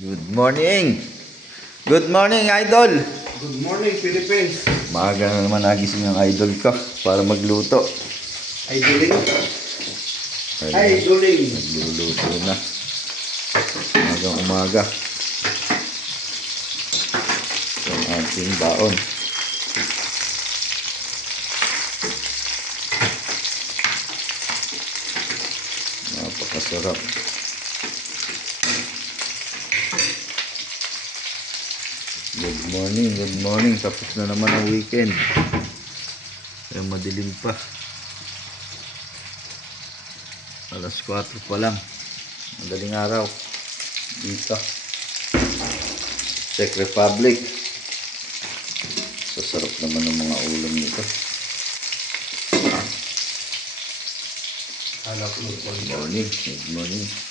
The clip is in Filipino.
Good morning! Good morning, idol! Good morning, Philippines. Maaga na naman nagising ang idol ko para magluto. Idoling. Ayun, Idoling. nagluluto na. Umagang umaga. Ang ating baon. Napakasarap. Good morning, good morning. Tapos na naman ang weekend. Kaya madilim pa. Alas 4 pa lang. Madaling araw. Dito. Czech Republic. Sasarap naman ng mga ulam nito. Hanap mo. Good morning, good morning.